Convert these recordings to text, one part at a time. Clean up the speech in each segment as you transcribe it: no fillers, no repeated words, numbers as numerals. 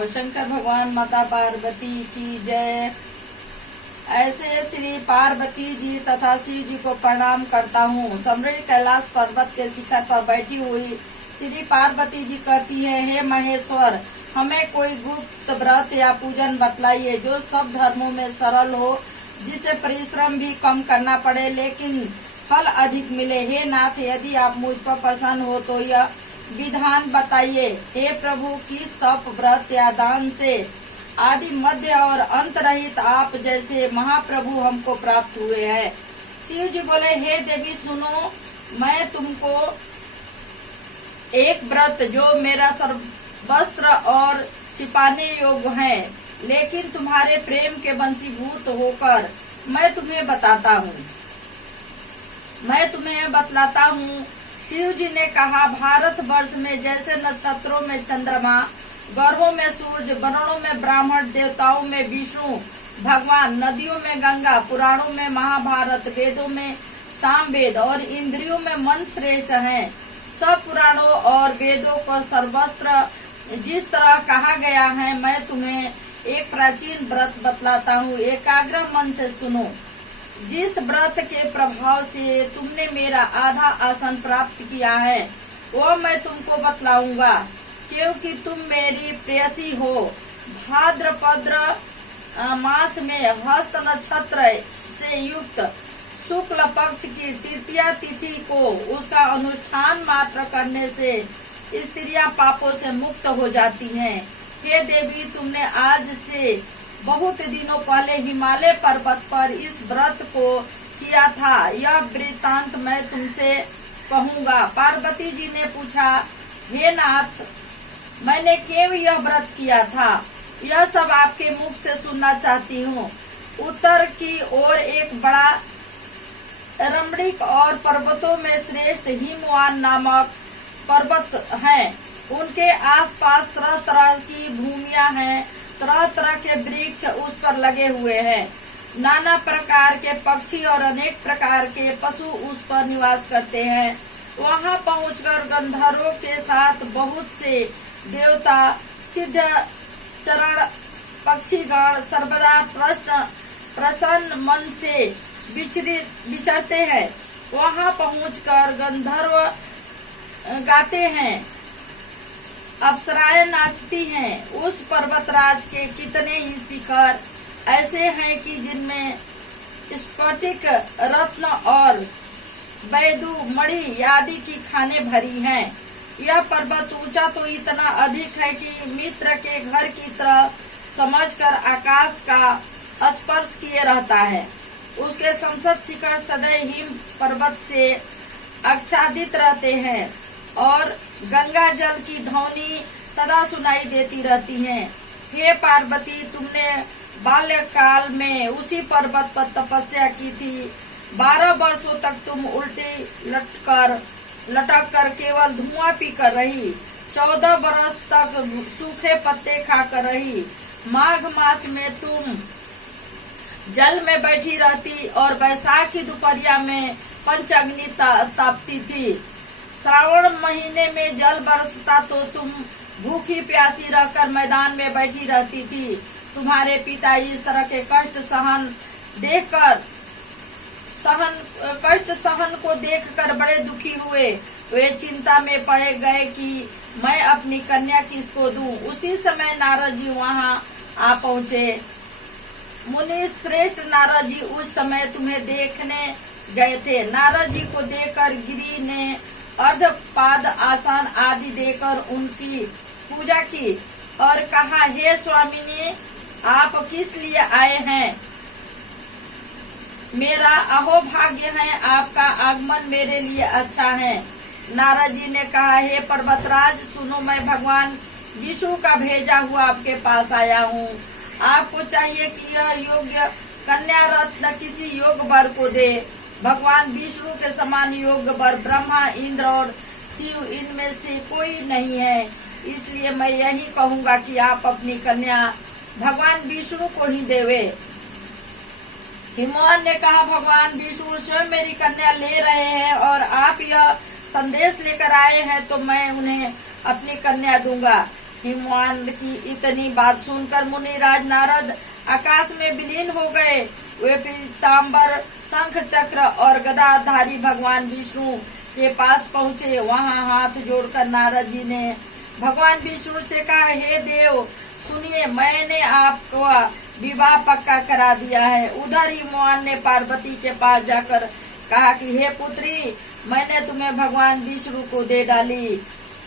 और शंकर भगवान माता पार्वती की जय। ऐसे श्री पार्वती जी तथा शिव जी को प्रणाम करता हूँ। सम्राट कैलाश पर्वत के शिखर पर बैठी हुई श्री पार्वती जी कहती है, हे महेश्वर, हमें कोई गुप्त व्रत या पूजन बतलाइए जो सब धर्मों में सरल हो, जिसे परिश्रम भी कम करना पड़े लेकिन फल अधिक मिले। हे नाथ, यदि आप मुझ पर प्रसन्न हो तो यह विधान बताइए। हे प्रभु, किस तप, व्रत या दान से आदि मध्य और अंत रहित आप जैसे महाप्रभु हमको प्राप्त हुए हैं। शिव जी बोले, हे देवी सुनो, मैं तुमको एक व्रत जो मेरा सर्वस्त्र और छिपाने योग्य है, लेकिन तुम्हारे प्रेम के वंशीभूत होकर मैं तुम्हें बतलाता हूँ। शिव जी ने कहा, भारत वर्ष में जैसे नक्षत्रों में चंद्रमा, ग्रहों में सूर्य, वर्णों में ब्राह्मण, देवताओं में विष्णु भगवान, नदियों में गंगा, पुराणों में महाभारत, वेदों में सामवेद और इंद्रियों में मन श्रेष्ठ हैं। सब पुराणों और वेदों को सर्वस्त्र जिस तरह कहा गया है, मैं तुम्हें एक प्राचीन व्रत बतलाता हूँ। एकाग्र मन से सुनो। जिस व्रत के प्रभाव से तुमने मेरा आधा आसन प्राप्त किया है, वो मैं तुमको बतलाऊंगा, क्योंकि तुम मेरी प्रेयसी हो। भाद्रपद मास में हस्त नक्षत्र से युक्त शुक्ल पक्ष की तृतीया तिथि को उसका अनुष्ठान मात्र करने से स्त्रियां पापों से मुक्त हो जाती हैं। हे देवी, तुमने आज से बहुत दिनों पहले हिमालय पर्वत पर इस व्रत को किया था। यह वृत्तांत मैं तुमसे कहूँगा। पार्वती जी ने पूछा, हे नाथ, मैंने क्यों यह व्रत किया था? यह सब आपके मुख से सुनना चाहती हूँ। उत्तर की ओर एक बड़ा रमणीक और पर्वतों में श्रेष्ठ हिमवान नामक पर्वत है। उनके आसपास तरह तरह की भूमियां हैं, तरह तरह के वृक्ष उस पर लगे हुए हैं। नाना प्रकार के पक्षी और अनेक प्रकार के पशु उस पर निवास करते हैं। वहां पहुंचकर गंधर्वों के साथ बहुत से देवता, सिद्ध चरण पक्षीगण सर्वदा प्रसन्न मन से विचरते हैं। वहां पहुंचकर गंधर्व गाते हैं, अप्सराएं नाचती हैं। उस पर्वतराज के कितने ही शिखर ऐसे हैं कि जिनमें स्फटिक, रत्न और वैदू मणि आदि की खानें भरी हैं। यह पर्वत ऊंचा तो इतना अधिक है कि मित्र के घर की तरह समझकर आकाश का स्पर्श किए रहता है। उसके समसत शिखर सदैव हिम पर्वत से आच्छादित रहते हैं और गंगा जल की ध्वनि सदा सुनाई देती रहती है। हे पार्वती, तुमने बाल्यकाल में उसी पर्वत पर तपस्या की थी। 12 वर्षों तक तुम उल्टी लटक कर केवल धुआं पीकर रही। 14 वर्ष तक सूखे पत्ते खाकर रही। माघ मास में तुम जल में बैठी रहती और वैशाख की दोपहरिया में पंचअग्नि तापती थी। श्रावण महीने में जल बरसता तो तुम भूखी प्यासी रहकर मैदान में बैठी रहती थी। तुम्हारे पिता इस तरह के कष्ट सहन को देखकर बड़े दुखी हुए। वे चिंता में पड़े गए कि मैं अपनी कन्या किसको दूं। उसी समय नारद जी वहां आ पहुँचे। मुनि श्रेष्ठ नारद जी उस समय तुम्हें देखने गए थे। नारद जी को देखकर गिरि ने अर्धपाद आसन आदि देकर उनकी पूजा की और कहा, हे स्वामिनी, आप किस लिए आए हैं? मेरा अहोभाग्य है, आपका आगमन मेरे लिए अच्छा है। नारद जी ने कहा, हे पर्वतराज सुनो, मैं भगवान विष्णु का भेजा हुआ आपके पास आया हूँ। आपको चाहिए कि यह योग्य कन्या रत्न किसी योग वर को दे। भगवान विष्णु के समान योग्य वर ब्रह्मा, इंद्र और शिव इनमें से कोई नहीं है। इसलिए मैं यही कहूँगा कि आप अपनी कन्या भगवान विष्णु को ही देवे। हिमवान ने कहा, भगवान विष्णु स्वयं मेरी कन्या ले रहे हैं और आप यह संदेश लेकर आए हैं तो मैं उन्हें अपनी कन्या दूंगा। हिमवान की इतनी बात सुनकर मुनिराज नारद आकाश में विलीन हो गए। वे पीताम्बर, शंख चक्र और गदाधारी भगवान विष्णु के पास पहुँचे। वहाँ हाथ जोड़कर नारद जी ने भगवान विष्णु से कहा, हे देव सुनिए, मैंने आपको विवाह पक्का करा दिया है। उधर हिमवान ने पार्वती के पास जाकर कहा कि हे पुत्री, मैंने तुम्हें भगवान विष्णु को दे डाली।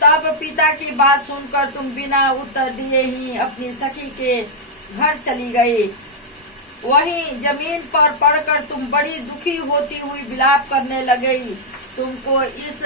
तब पिता की बात सुनकर तुम बिना उत्तर दिए ही अपनी सखी के घर चली गई। वहीं जमीन पर पड़कर तुम बड़ी दुखी होती हुई विलाप करने लगी। तुमको इस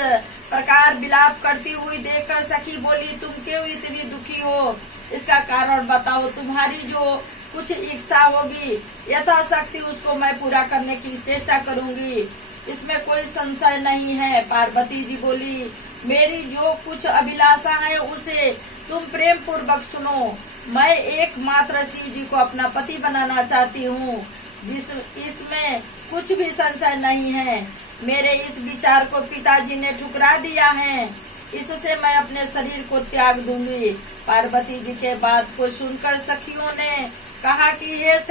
प्रकार विलाप करती हुई देखकर सखी बोली, तुम क्यों इतनी दुखी हो? इसका कारण बताओ। तुम्हारी जो कुछ इच्छा होगी यथाशक्ति उसको मैं पूरा करने की चेष्टा करूंगी, इसमें कोई संशय नहीं है। पार्वती जी बोली, मेरी जो कुछ अभिलाषा है उसे तुम प्रेम पूर्वक सुनो। मैं एकमात्र शिव जी को अपना पति बनाना चाहती हूँ, इसमें कुछ भी संशय नहीं है। मेरे इस विचार को पिताजी ने ठुकरा दिया है, इससे मैं अपने शरीर को त्याग दूंगी। पार्वती जी के बात को सुनकर सखियों ने कहा कि इस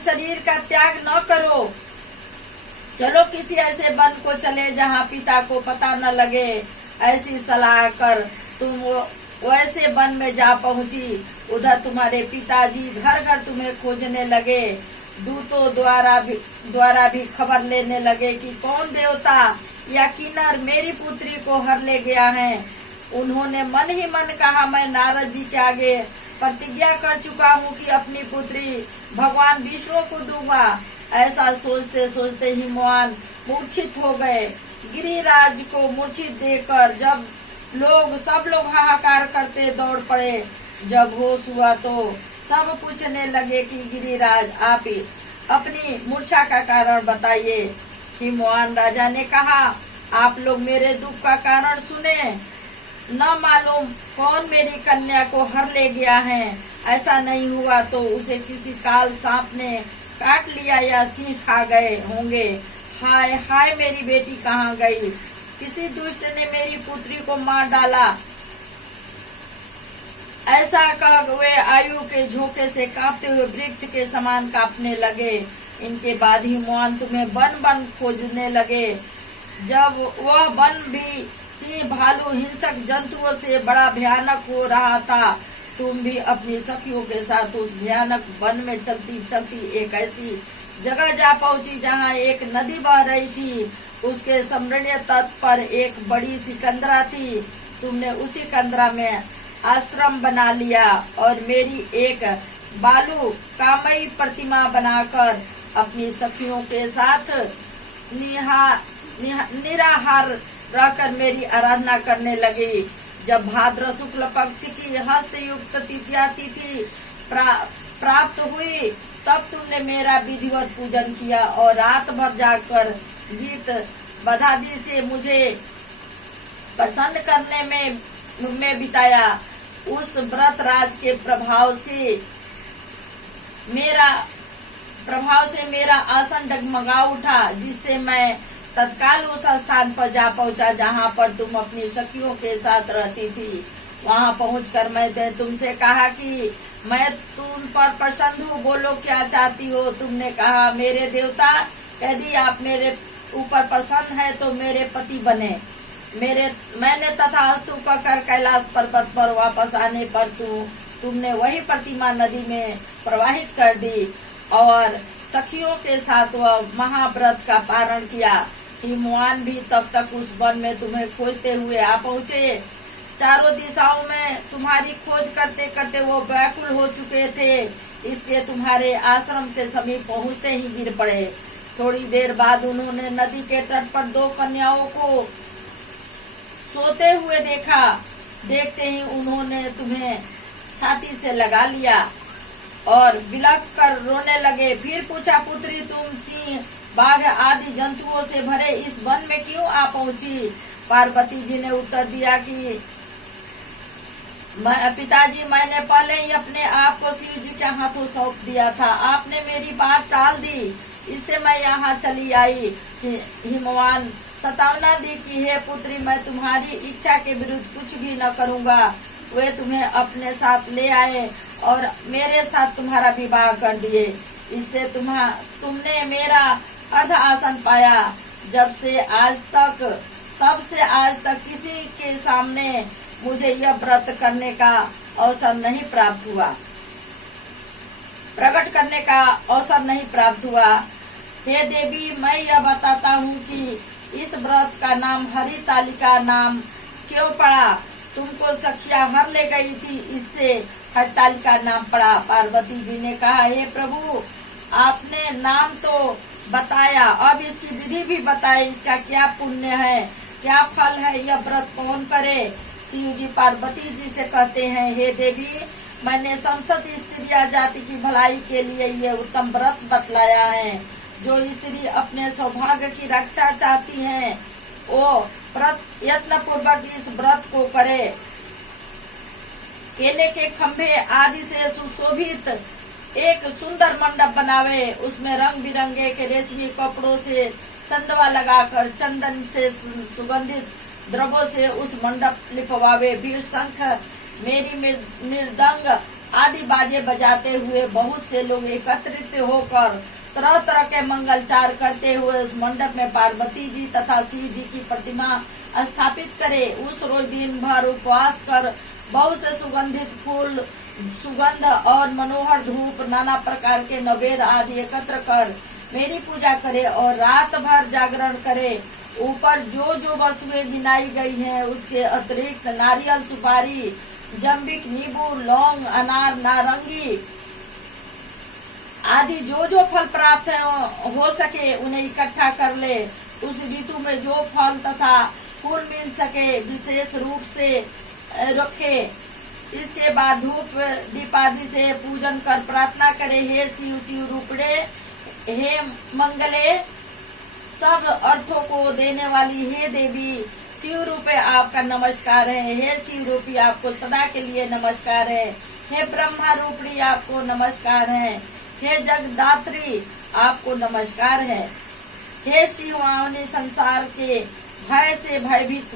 शरीर का त्याग न करो, चलो किसी ऐसे वन को चले जहाँ पिता को पता न लगे। ऐसी सलाह कर तुम वैसे वन में जा पहुँची। उधर तुम्हारे पिताजी घर घर तुम्हें खोजने लगे। दूतों द्वारा भी खबर लेने लगे कि कौन देवता या किन्नर मेरी पुत्री को हर ले गया है। उन्होंने मन ही मन कहा, मैं नारद जी के आगे प्रतिज्ञा कर चुका हूँ कि अपनी पुत्री भगवान विष्णु को दूंगा। ऐसा सोचते सोचते हिमवान मूर्छित हो गए। गिरिराज को मूर्छित देखकर सब लोग हाहाकार करते दौड़ पड़े। जब होश हुआ तो सब पूछने लगे कि गिरिराज, आप अपनी मूर्छा का कारण बताइए। हिमवान राजा ने कहा, आप लोग मेरे दुख का कारण सुने। न मालूम कौन मेरी कन्या को हर ले गया है। ऐसा नहीं हुआ तो उसे किसी काल सांप ने काट लिया या सिंह खा गए होंगे। हाय हाय, मेरी बेटी कहाँ गई? किसी दुष्ट ने मेरी पुत्री को मार डाला। ऐसा कह वे आयु के झोंके से कांपते हुए वृक्ष के समान कांपने लगे। इनके बाद हिमवान तुम्हें वन खोजने लगे। जब वह वन भी सिंह, भालू, हिंसक जंतुओं से बड़ा भयानक हो रहा था, तुम भी अपनी सखियों के साथ उस भयानक वन में चलती चलती एक ऐसी जगह जा पहुंची जहां एक नदी बह रही थी। उसके समरण्य तट पर एक बड़ी सी कंदरा थी। तुमने उसी कंदरा में आश्रम बना लिया और मेरी एक बालू कामयी प्रतिमा बनाकर अपनी सखियों के साथ निराहार रहकर मेरी आराधना करने लगी। जब भाद्र शुक्ल पक्ष की हस्त युक्त तिथिया तिथि प्राप्त हुई, तब तुमने मेरा विधिवत पूजन किया और रात भर जाकर गीत बधादी से मुझे प्रसन्न करने में बिताया। उस व्रत राज के प्रभाव से मेरा आसन डगमगा उठा, जिससे मैं तत्काल उस स्थान पर जा पहुंचा जहां पर तुम अपनी सखियों के साथ रहती थी। वहां पहुंचकर मैंने तुमसे कहा कि मैं तुम पर प्रसन्न हूँ, बोलो क्या चाहती हो। तुमने कहा, मेरे देवता, यदि आप मेरे ऊपर प्रसन्न है तो मेरे पति बने। मैंने तथास्तु कहकर कैलाश पर्वत पर वापस आने पर तुमने वही प्रतिमा नदी में प्रवाहित कर दी और सखियों के साथ वह महाव्रत का पारण किया। हिमवान भी तब तक उस वन में तुम्हें खोजते हुए आ पहुँचे। चारों दिशाओं में तुम्हारी खोज करते करते वो व्याकुल हो चुके थे, इसलिए तुम्हारे आश्रम के समीप पहुँचते ही गिर पड़े। थोड़ी देर बाद उन्होंने नदी के तट पर दो कन्याओं को सोते हुए देखा। देखते ही उन्होंने तुम्हें छाती से लगा लिया और बिलख कर रोने लगे। फिर पूछा, पुत्री, तुम सिंह, बाघ आदि जंतुओं से भरे इस वन में क्यों आ पहुंची? पार्वती जी ने उत्तर दिया कि पिताजी, मैंने पहले ही अपने आप को शिव जी के हाथों सौंप दिया था। आपने मेरी बात टाल दी, इससे मैं यहाँ चली आई। हिमवान सतावना दी कि हे पुत्री, मैं तुम्हारी इच्छा के विरुद्ध कुछ भी न करूँगा। वे तुम्हें अपने साथ ले आए और मेरे साथ तुम्हारा विवाह कर दिए। इससे तुमने मेरा अर्ध आसन पाया। तब से आज तक किसी के सामने मुझे यह व्रत करने का अवसर नहीं प्राप्त हुआ, प्रकट करने का अवसर नहीं प्राप्त हुआ। हे देवी, मैं यह बताता हूँ कि इस व्रत का नाम हरितालिका नाम क्यों पड़ा। तुमको सखिया हर ले गई थी, इससे हरितालिका नाम पड़ा। पार्वती जी ने कहा, हे प्रभु, आपने नाम तो बताया, अब इसकी विधि भी बताए। इसका क्या पुण्य है, क्या फल है, यह व्रत कौन करे। शिव जी पार्वती जी से कहते हैं, हे देवी, मैंने संसद स्त्रिया जाति की भलाई के लिए ये उत्तम व्रत बतलाया है। जो स्त्री अपने सौभाग्य की रक्षा चाहती हैं, वो यत्न पूर्वक इस व्रत को करे। केले के खंभे आदि से सुशोभित एक सुंदर मंडप बनावे, उसमें रंग बिरंगे के रेशमी कपड़ों से चंदवा लगाकर चंदन से सुगंधित द्रव्यों से उस मंडप लिपवावे। भीड़, शंख, मेरी, मृदंग आदि बाजे बजाते हुए बहुत से लोग एकत्रित होकर तरह तरह के मंगलचार करते हुए उस मंडप में पार्वती जी तथा शिव जी की प्रतिमा स्थापित करे। उस रोज दिन भर उपवास कर बहुत से सुगंधित फूल, सुगंध और मनोहर धूप, नाना प्रकार के नैवेद्य आदि एकत्र कर मेरी पूजा करे और रात भर जागरण करे। ऊपर जो जो वस्तुएं गिनाई गई हैं, उसके अतिरिक्त नारियल, सुपारी, जम्बिक, नींबू, लौंग, अनार, नारंगी आदि जो जो फल प्राप्त हो सके उन्हें इकट्ठा कर ले। उस ऋतु में जो फल तथा फूल मिल सके विशेष रूप से रखे। इसके बाद धूप दीप आदि से पूजन कर प्रार्थना करे, हे शिव, शिव रूपड़े, हे मंगले, सब अर्थों को देने वाली हे देवी, शिव रूपे आपका नमस्कार है। हे शिव रूपी, आपको सदा के लिए नमस्कार है। हे ब्रह्मा रूपी, आपको नमस्कार है। हे जगदात्री, आपको नमस्कार है। हे शिवानी, संसार के भय से भयभीत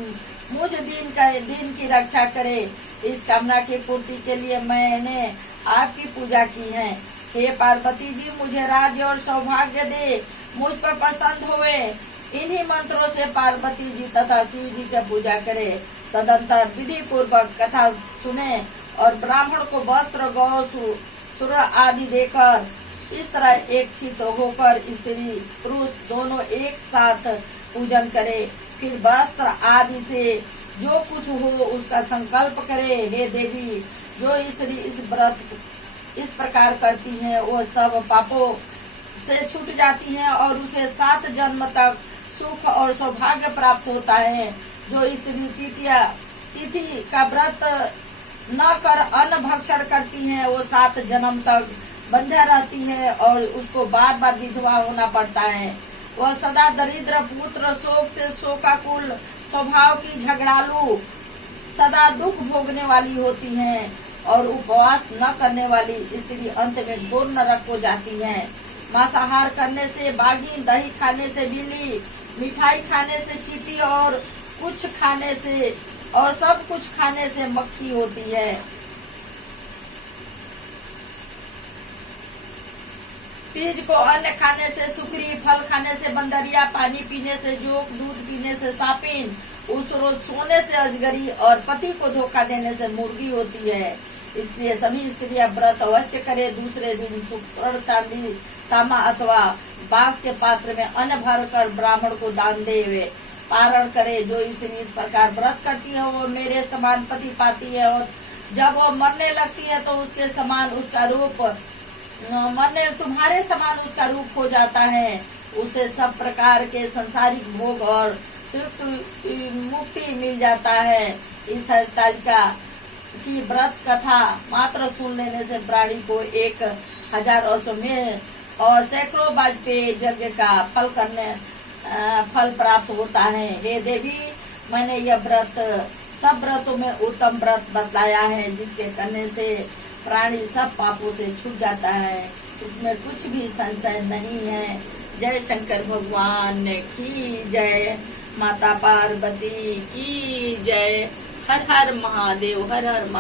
मुझ दिन की रक्षा करे। इस कामना की पूर्ति के लिए मैंने आपकी पूजा की है। हे पार्वती जी, मुझे राज्य और सौभाग्य दे, मुझ पर प्रसन्न हुए। इन्हीं मंत्रों से पार्वती जी तथा शिव जी की पूजा करे। तदंतर विधि पूर्वक कथा सुने और ब्राह्मण को वस्त्र, गौ, सुर आदि देकर इस तरह एक चित होकर स्त्री पुरुष दोनों एक साथ पूजन करे। फिर वस्त्र आदि से जो कुछ हो उसका संकल्प करे। हे देवी, जो स्त्री इस व्रत इस प्रकार करती है, वो सब पापों से छूट जाती है और उसे 7 जन्म तक सुख और सौभाग्य प्राप्त होता है। जो स्त्री तिथि का व्रत न कर अन्न भक्षण करती है, वो 7 जन्म तक बंध्या रहती है और उसको बार बार विधवा होना पड़ता है। वह सदा दरिद्र, पुत्र शोक से शोकाकुल, स्वभाव की झगड़ालू, सदा दुख भोगने वाली होती है और उपवास न करने वाली स्त्री अंत में घोर नरक को जाती है। मांसाहार करने से बाघी, दही खाने से बिल्ली, मिठाई खाने से चींटी और सब कुछ खाने से मक्खी होती है। तीज को अन्न खाने से सुकरी, फल खाने से बंदरिया, पानी पीने से जोक, दूध पीने से सापिन, उस रोज सोने से अजगरी और पति को धोखा देने से मुर्गी होती है। इसलिए सभी स्त्रियां व्रत अवश्य करे। दूसरे दिन स्वर्ण, चांदी, तांबा अथवा बांस के पात्र में अन्न भर कर ब्राह्मण को दान देवे। पारण करे। जो स्त्री इस प्रकार व्रत करती है वो मेरे समान पति पाती है और जब वो मरने लगती है तो उसके समान उसका रूप तुम्हारे समान उसका रूप हो जाता है। उसे सब प्रकार के संसारिक भोग और मुक्ति मिल जाता है। इस हरितालिका की व्रत कथा मात्र सुन लेने से प्राणी को 1000 अश्वमेध और सैकड़ों वाजपेयी यज्ञ का फल प्राप्त होता है। हे देवी, मैंने यह व्रत सब व्रतों में उत्तम व्रत बतलाया है, जिसके करने से प्राणी सब पापों से छूट जाता है। इसमें कुछ भी संशय नहीं है। जय शंकर भगवान की जय, माता पार्वती की जय। हर हर महादेव, हर हर महादेव।